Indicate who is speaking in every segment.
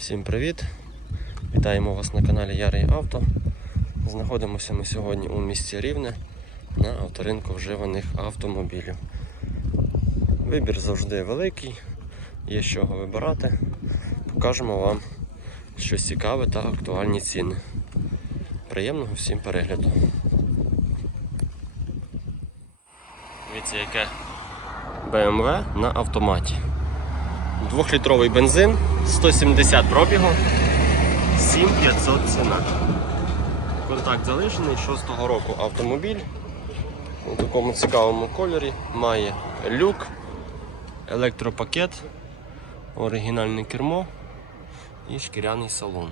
Speaker 1: Всім привіт! Вітаємо вас на каналі Ярий Авто. Знаходимося ми сьогодні у місті Рівне на авторинку вживаних автомобілів. Вибір завжди великий, є з чого вибирати. Покажемо вам щось цікаве та актуальні ціни. Приємного всім перегляду. Дивіться, яке BMW на автоматі. Двохлітровий бензин, 170 пробігу, 7500 ціна. Контакт залишений 6-го року автомобіль. У такому цікавому кольорі має люк, електропакет, оригінальне кермо і шкіряний салон.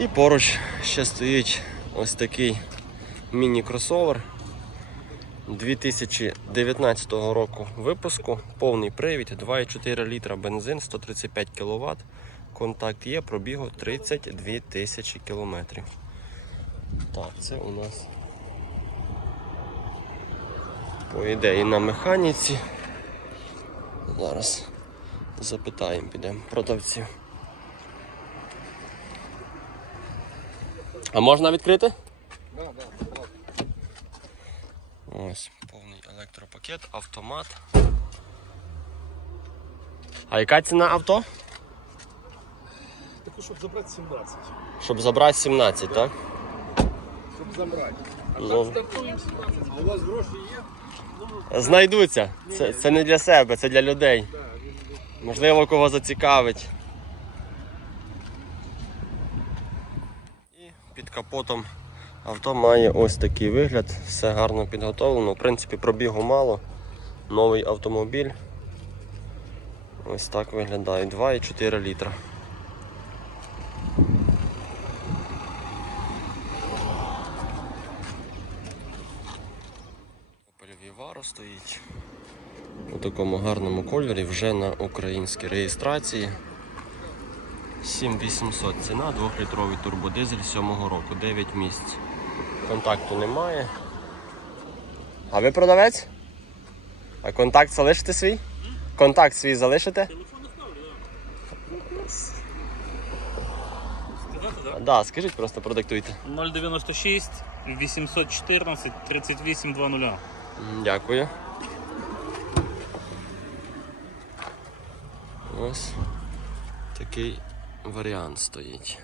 Speaker 1: І поруч ще стоїть ось такий міні-кросовер 2019 року випуску, повний привід, 2,4 літра бензин, 135 кВт. Контакт є, пробігу 32 тисячі кілометрів. Так, це у нас по ідеї на механіці. Зараз запитаємо, підемо продавців. А можна відкрити? Ось повний електропакет, автомат. А яка ціна авто?
Speaker 2: Таку, щоб забрати 17.
Speaker 1: Щоб забрати 17, так?
Speaker 2: Щоб забрати. А
Speaker 1: Ну.
Speaker 2: так стартуємо 17. А у вас гроші є?
Speaker 1: Знайдуться. Це, це не для себе, це для людей. Можливо, кого зацікавить. І під капотом авто має ось такий вигляд, все гарно підготовлено. В принципі, пробігу мало. Новий автомобіль. Ось так виглядає. 2,4 літра. Opel стоїть у такому гарному кольорі вже на українській реєстрації. 7800 ціна, 2-літровий турбодизель 7 року, 9 місць. Контакту немає. А ви продавець? А контакт залишите свій? Контакт свій залишите? Так, да, скажіть, просто продиктуйте.
Speaker 3: 096 814 38 00.
Speaker 1: М, Дякую. Ось такий варіант стоїть.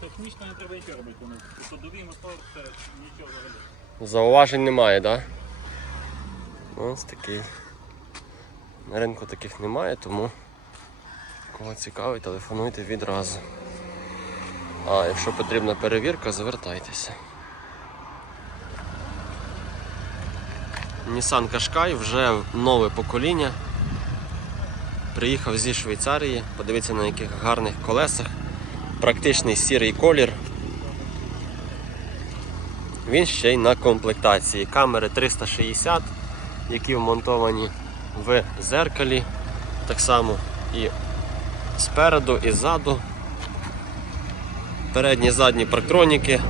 Speaker 3: Технічно не треба нічого робити. Ну, Ходовий мотор, це нічого взагалі.
Speaker 1: Зауважень немає, так? Да? Ось такий. На ринку таких немає, тому кого цікавить, телефонуйте відразу. А, якщо потрібна перевірка, звертайтеся. Nissan Qashqai вже нове покоління. Приїхав зі Швейцарії, подивіться на яких гарних колесах. Практичний сірий колір. Він ще й на комплектації. Камери 360, які вмонтовані в зеркалі. Так само і спереду, і ззаду. Передні задні парктроніки.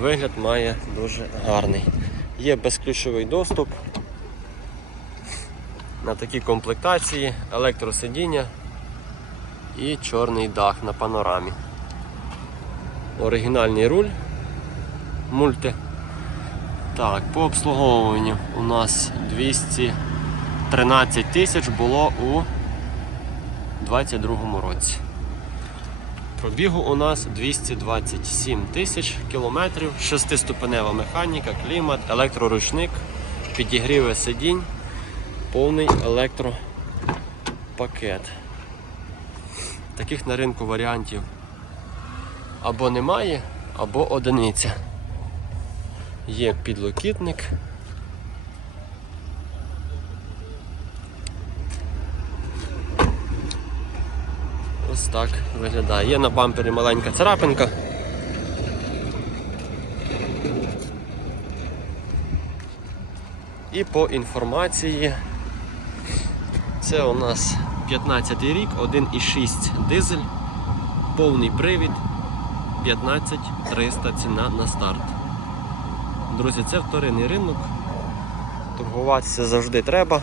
Speaker 1: Вигляд має дуже гарний. Є безключовий доступ на такі комплектації, електросидіння і чорний дах на панорамі. Оригінальний руль мульти. Так, по обслуговуванню у нас 213 тисяч було у 2022 році. Пробігу у нас 227 тисяч кілометрів, шестиступенева механіка, клімат, електроручник, підігріви сидінь, повний електропакет. Таких на ринку варіантів або немає, або одиниця. Є підлокітник. так виглядає. Є на бампері маленька царапинка. І по інформації це у нас 15 й рік, 1,6 дизель, повний привід, 15300 ціна на старт. Друзі, це вторинний ринок. Торгуватися завжди треба,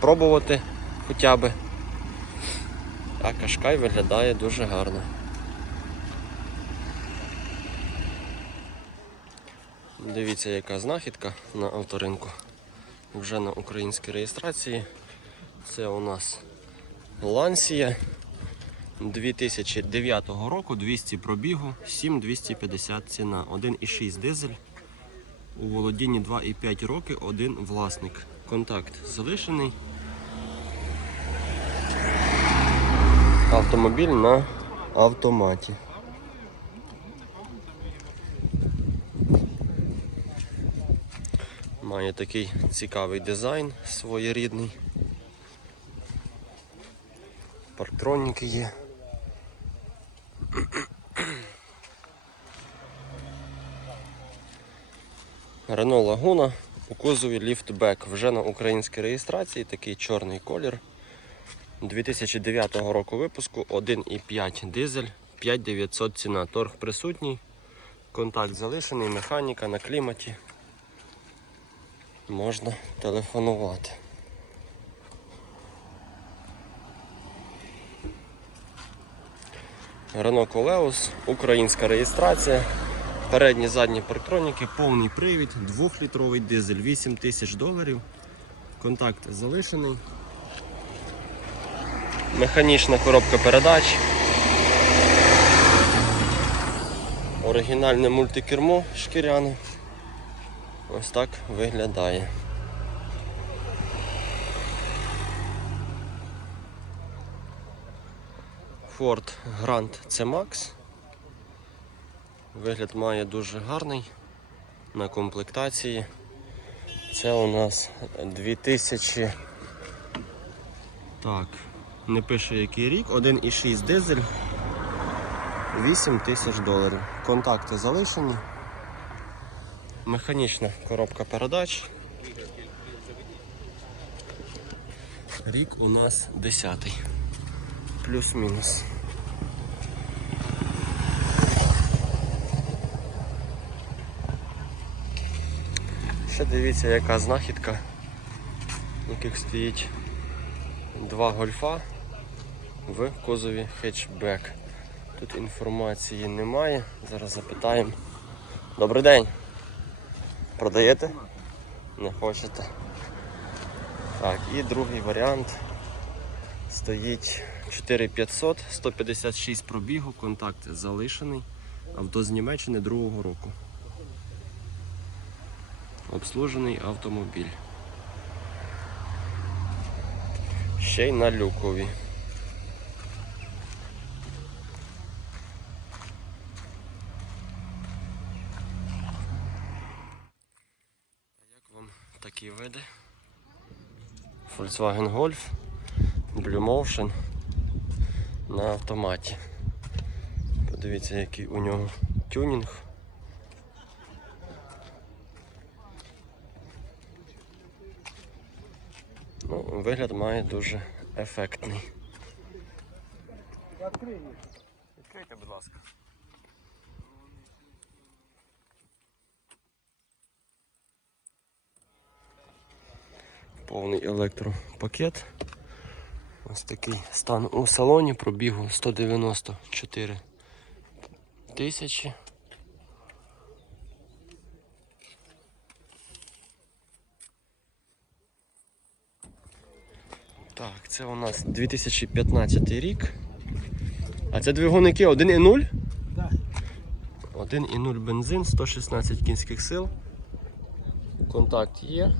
Speaker 1: пробувати хоча би. А Кашкай виглядає дуже гарно. Дивіться, яка знахідка на авторинку. Вже на українській реєстрації. Це у нас Лансія 2009 року, 200 пробігу, 7250 ціна. 1,6 дизель. У володінні 2,5 роки, один власник. Контакт залишений. Автомобіль на автоматі. Має такий цікавий дизайн своєрідний. Парктроніки є. Рено Лагуна у кузові ліфтбек. Вже на українській реєстрації такий чорний колір. 2009 року випуску 1,5 дизель, 5900 ціна. Торг присутній, контакт залишений, механіка на кліматі. Можна телефонувати. Renault Coleos, українська реєстрація. Передні задні парктроніки, повний привід, 2-літровий дизель, 8 тисяч доларів. Контакт залишений. Механічна коробка передач. Оригінальне мультикермо шкіряне. Ось так виглядає. Ford Grand C-Max. Вигляд має дуже гарний на комплектації. Це у нас 2000. Так, не пише який рік, 1,6 дизель, 8 тисяч доларів. Контакти залишені. Механічна коробка передач. Рік у нас 10. Плюс-мінус. Ще дивіться, яка знахідка, в яких стоїть два гольфа в кузові хетчбек. Тут інформації немає. Зараз запитаємо. Добрий день. Продаєте? Не хочете? Так, і другий варіант стоїть 4500, 156 пробігу, контакт залишений. Авто з Німеччини другого року. Обслужений автомобіль. Ще й на люкові. А як вам такі види? Volkswagen Golf, Blue Motion на автоматі. Подивіться, який у нього тюнінг. Ну, вигляд має дуже ефектний. Відкрийте, будь ласка. Повний електропакет. Ось такий стан у салоні пробігу 194 тисячі. Так, це у нас 2015 рік. А це двигун який? 1,0?
Speaker 2: Так.
Speaker 1: 1,0 бензин, 116 кінських сил. Контакт є.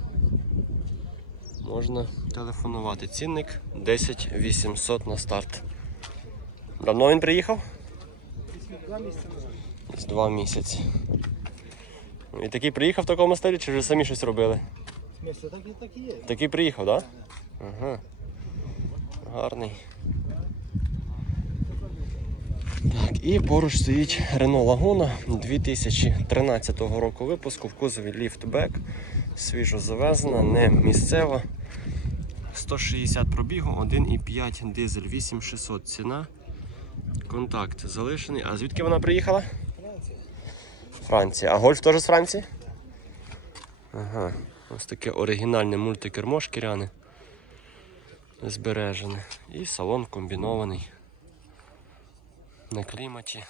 Speaker 1: Можна телефонувати. Цінник 10 800 на старт. Давно він приїхав?
Speaker 2: Два місяці.
Speaker 1: З два місяці. І такий приїхав в такому стилі, чи вже самі щось робили?
Speaker 2: Смысле, так так і є.
Speaker 1: Такий приїхав, так? Да? Ага. Гарний. Так, і поруч стоїть Renault Laguna 2013 року випуску в кузові ліфтбек. Свіжо завезена, не місцева. 160 пробігу, 1,5 дизель, 8600 ціна. Контакт залишений. А звідки вона приїхала? Франція. А гольф теж з Франції? Ага. Ось таке оригінальне мультикермо шкіряне. Збережене. І салон комбінований. На кліматі.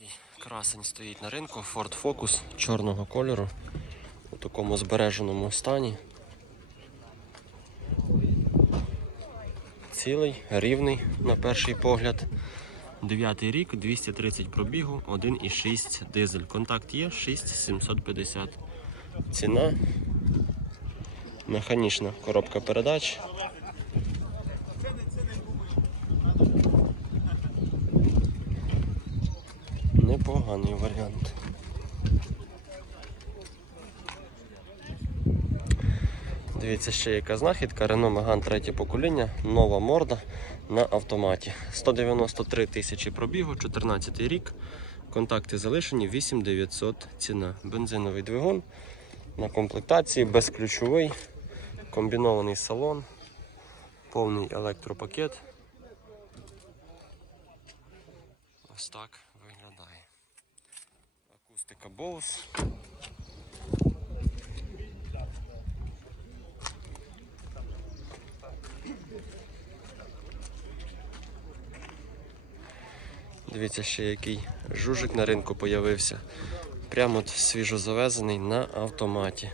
Speaker 1: Який красень стоїть на ринку. Ford Focus чорного кольору. У такому збереженому стані. Цілий, рівний на перший погляд. Дев'ятий рік, 230 пробігу, 1,6 дизель. Контакт є 6750. Ціна. Механічна коробка передач. Непоганий варіант. Дивіться, ще яка знахідка. Renault Megane третє покоління, нова морда на автоматі. 193 тисячі пробігу, 14 рік. Контакти залишені, 8900 ціна. Бензиновий двигун на комплектації, безключовий, комбінований салон, повний електропакет. Ось так. Акустика Bose. Дивіться, ще який жужик на ринку появився. Прямо от свіжо завезений на автоматі.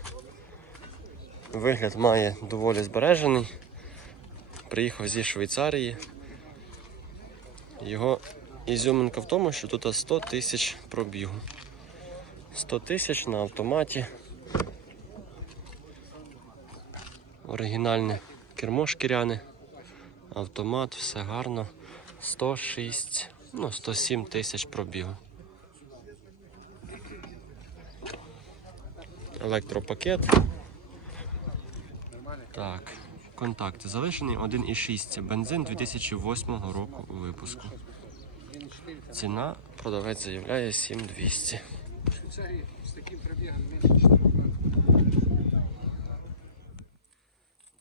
Speaker 1: Вигляд має доволі збережений. Приїхав зі Швейцарії. Його ізюминка в тому, що тут 100 тисяч пробігу. 100 тисяч на автоматі. Оригінальне кермо шкіряне. Автомат, все гарно. 106, ну 107 тисяч пробігу. Електропакет. Так, контакти залишені 1,6 бензин 2008 року випуску. Ціна продавець заявляє 7200.
Speaker 2: Швейцарії з таким пробігом менше 4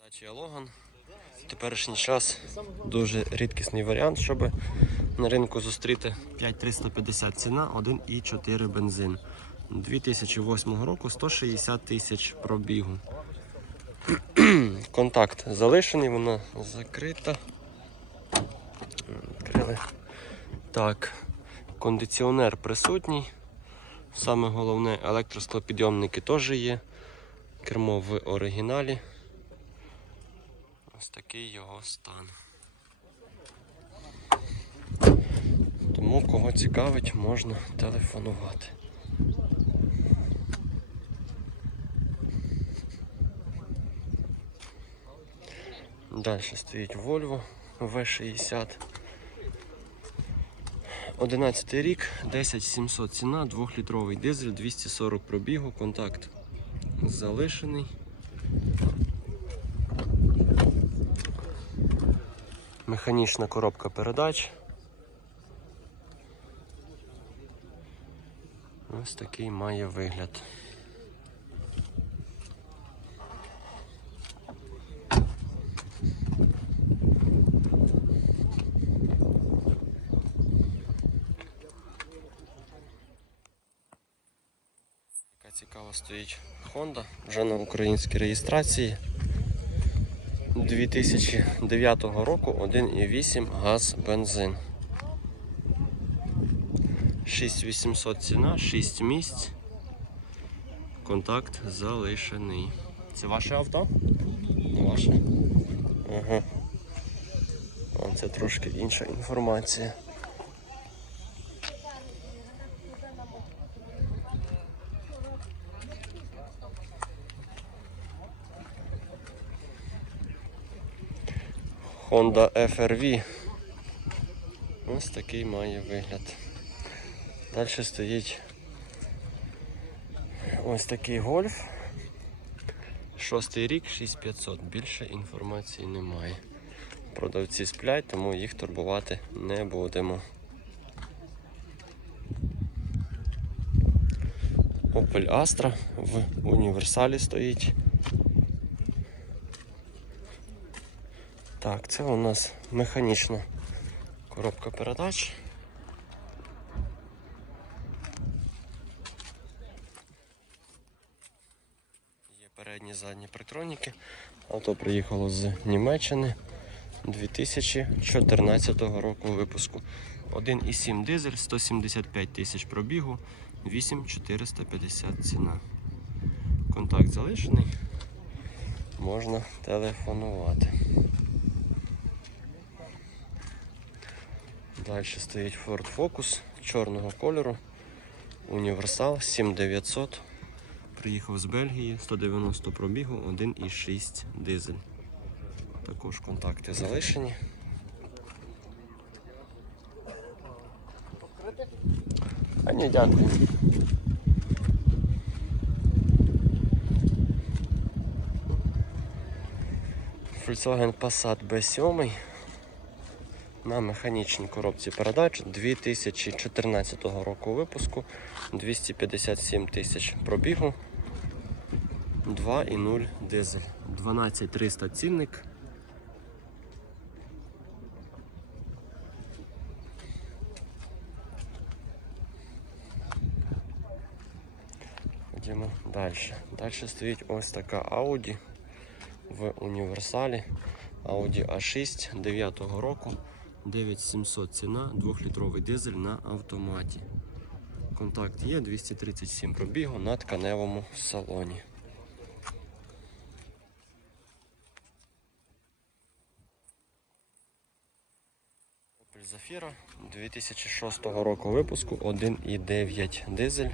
Speaker 1: Дача Логан. В теперішній час дуже рідкісний варіант, щоб на ринку зустріти 5350 ціна, 1,4 бензин. 2008 року 160 тисяч пробігу. Контакт залишений, вона закрита. Відкрили. Так, кондиціонер присутній. Саме головне, електросклопідйомники теж є. Кермо в оригіналі. Ось такий його стан. Тому кого цікавить, можна телефонувати. Далі стоїть Volvo V60. 11 рік, 10700 ціна, 2-літровий дизель, 240 пробігу, контакт залишений. Механічна коробка передач. Ось такий має вигляд. Цікава стоїть Honda вже на українській реєстрації. 2009 року 1,8 газ бензин. 6800 ціна, 6 місць. Контакт залишений. Це ваше авто? Не ваше? Ага. Це трошки інша інформація. Honda FRV. Ось такий має вигляд. Далі стоїть ось такий гольф. Шостий рік, 6500. Більше інформації немає. Продавці сплять, тому їх турбувати не будемо. Opel Astra в універсалі стоїть. Так, це у нас механічна коробка передач. Є передні задні притроніки. Авто приїхало з Німеччини 2014 року випуску. 1,7 дизель, 175 тисяч пробігу, 8450 ціна. Контакт залишений. Можна телефонувати. Далі стоїть Ford Focus чорного кольору. Універсал 7900. Приїхав з Бельгії, 190 пробігу, 1,6 дизель. Також контакти залишені. А ні, дякую. Volkswagen Passat B7 на механічній коробці передач 2014 року випуску 257 тисяч пробігу 2,0 дизель 12300 цінник Йдемо далі. Далі стоїть ось така Audi в універсалі. Audi A6 9 року. 9700 ціна, 2-літровий дизель на автоматі. Контакт є, 237 пробігу на тканевому салоні. Opel Zafira 2006 року випуску 1,9 дизель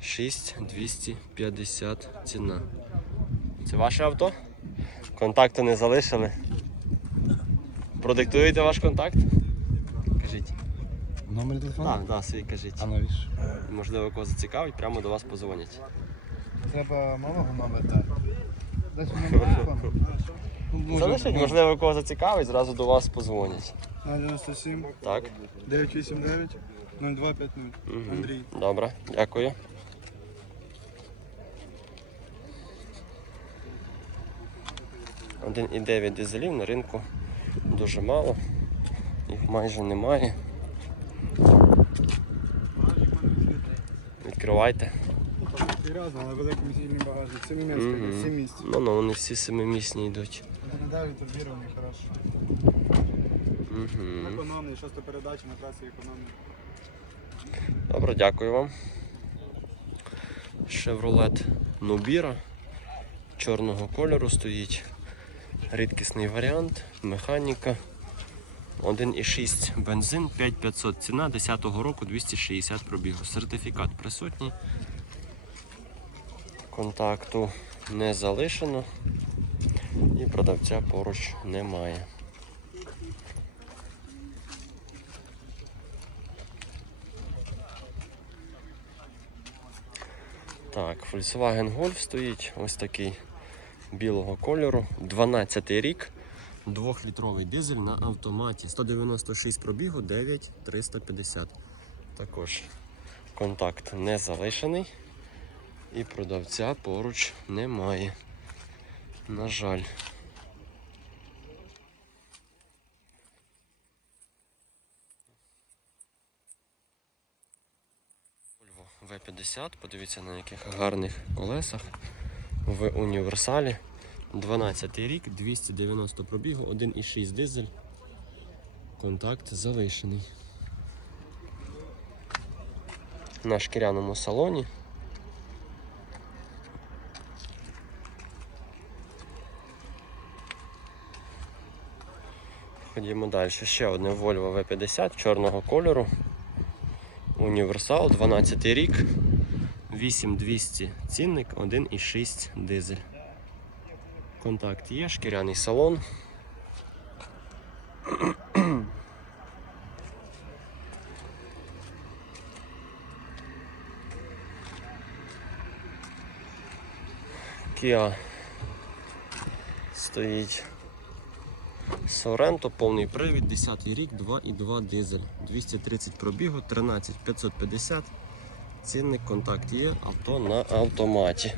Speaker 1: 6250 ціна. Це ваше авто? Контакту не залишили. Продиктуєте ваш контакт? Кажіть.
Speaker 2: Номер телефону?
Speaker 1: Так, так, свій кажіть.
Speaker 2: А навіщо?
Speaker 1: Можливо, кого зацікавить, прямо до вас позвонять.
Speaker 2: Треба малого номер дати. Десь номер телефону. Ну,
Speaker 1: Залишіть, можливо, кого зацікавить, зразу до вас позвонять.
Speaker 2: 097
Speaker 1: Так?
Speaker 2: 989 0250.
Speaker 1: Мгм.
Speaker 2: Андрій.
Speaker 1: Добре, дякую. Один і дев'ять дизелів на ринку дуже мало, їх майже немає. Відкривайте.
Speaker 2: Серйозно, але великий місійний багажник. Це
Speaker 1: Мгм.
Speaker 2: німецький, 7 місць.
Speaker 1: Ну, ну, вони всі семимісні йдуть.
Speaker 2: Далі турбірований, хорошо.
Speaker 1: Угу.
Speaker 2: Економний, шоста передача на трасі економний.
Speaker 1: Добре, дякую вам. Chevrolet Nubira чорного кольору стоїть. Рідкісний варіант, механіка. 1,6 бензин, 5500 ціна, 10-го року 260 пробігу. Сертифікат присутній. Контакту не залишено і продавця поруч немає. Так, Volkswagen Golf стоїть ось такий білого кольору. 12 рік. 2-літровий дизель на автоматі. 196 пробігу, 9350. Також контакт не залишений. І продавця поруч немає. На жаль. Volvo V50, подивіться на яких гарних колесах в універсалі. 12 рік, 290 пробігу, 1,6 дизель. Контакт залишений. На шкіряному салоні. Ходімо далі. Ще одне Volvo V50 чорного кольору. Універсал, 12 рік, 8200 цінник, 1,6 дизель. Контакт є, шкіряний салон. Kia стоїть Sorento, повний привід, 10 рік, 2,2 дизель. 230 пробігу, 13 550. Цінник контакт є, авто на автоматі.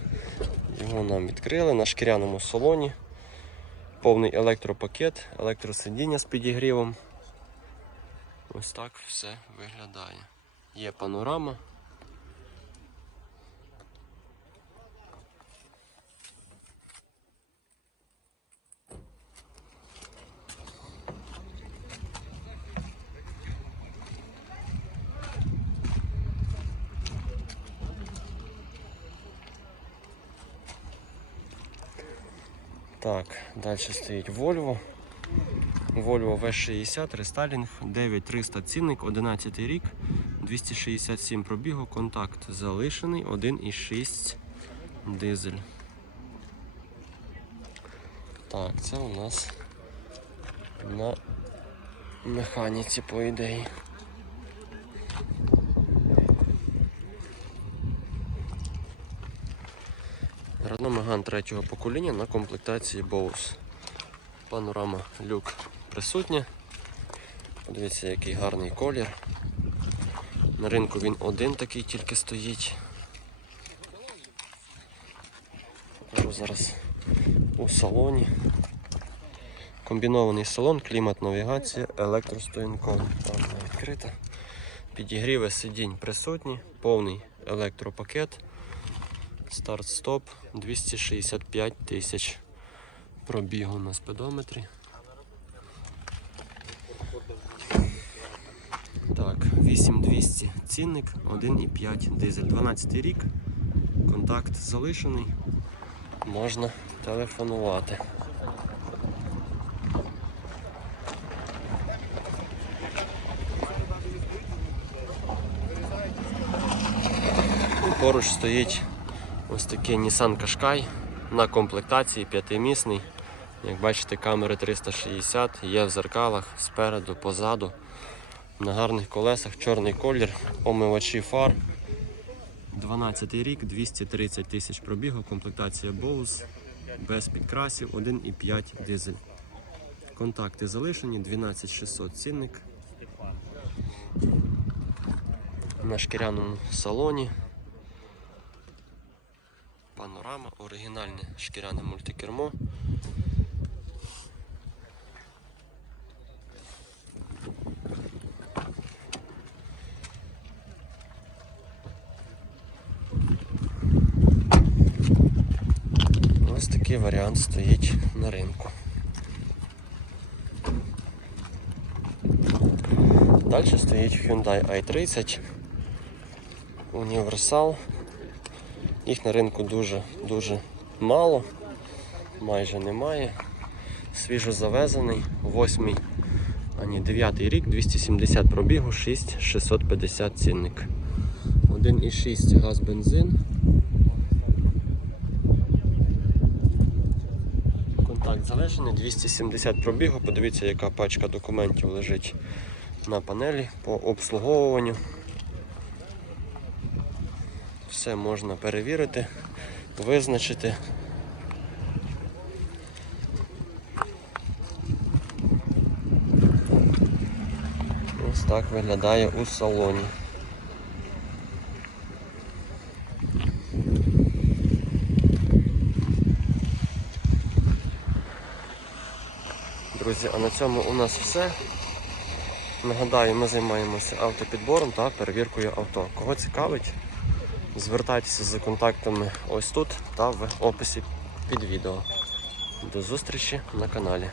Speaker 1: Його нам відкрили на шкіряному салоні. Повний електропакет, електросидіння з підігрівом. Ось так все виглядає. Є панорама. Так, далі стоїть Volvo. Volvo V60 рестайлінг 9300 цінник, 11 рік, 267 пробігу, контакт залишений, 1,6 дизель. Так, це у нас на механіці, по ідеї. Renault Megane третього покоління на комплектації Bose. Панорама люк присутня. Подивіться, який гарний колір. На ринку він один такий тільки стоїть. Покажу зараз у салоні. Комбінований салон, клімат, навігація, електростоянковий. Там відкрита. Підігріви сидінь присутні, повний електропакет. Старт-стоп 265 тисяч пробігу на спидометрі. Так, 8200 цінник, 1,5 дизель, 12 рік. Контакт залишений. Можна телефонувати. Поруч стоїть ось такий Nissan Qashqai на комплектації п'ятимісний. Як бачите, камери 360, є в зеркалах спереду, позаду. На гарних колесах, чорний колір, омивачі фар. 12 рік, 230 тисяч пробігу, комплектація Bose, без підкрасів, 1,5 дизель. Контакти залишені, 12600 цінник. На шкіряному салоні. Панорама, оригінальне шкіряне мультикермо. Ось такий варіант стоїть на ринку. Далі стоїть Hyundai i30 універсал. Їх на ринку дуже дуже мало, майже немає. Свіжо завезений, 8, а ні, 9 рік, 270 пробігу, 6650 цінник. 1,6 газ бензин. Контакт залишений, 270 пробігу. Подивіться, яка пачка документів лежить на панелі по обслуговуванню. Все можна перевірити, визначити. Ось так виглядає у салоні. Друзі, а на цьому у нас все. Нагадаю, ми займаємося автопідбором та перевіркою авто. Кого цікавить, звертайтеся за контактами ось тут та в описі під відео. До зустрічі на каналі.